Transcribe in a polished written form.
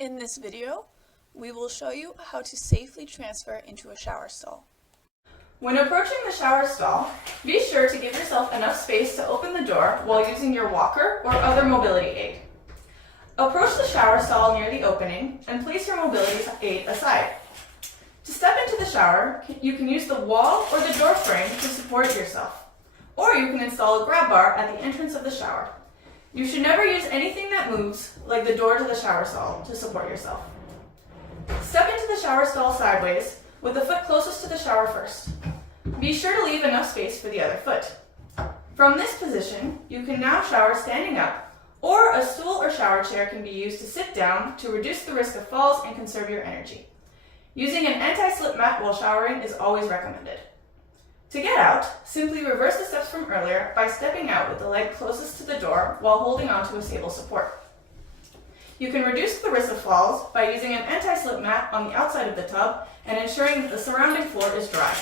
In this video, we will show you how to safely transfer into a shower stall. When approaching the shower stall, be sure to give yourself enough space to open the door while using your walker or other mobility aid. Approach the shower stall near the opening and place your mobility aid aside. To step into the shower, you can use the wall or the door frame to support yourself, or you can install a grab bar at the entrance of the shower. You should never use anything that moves, like the door to the shower stall, to support yourself. Step into the shower stall sideways, with the foot closest to the shower first. Be sure to leave enough space for the other foot. From this position, you can now shower standing up, or a stool or shower chair can be used to sit down to reduce the risk of falls and conserve your energy. Using an anti-slip mat while showering is always recommended. To get out, simply reverse the steps from earlier by stepping out with the leg closest to the door while holding onto a stable support. You can reduce the risk of falls by using an anti-slip mat on the outside of the tub and ensuring that the surrounding floor is dry.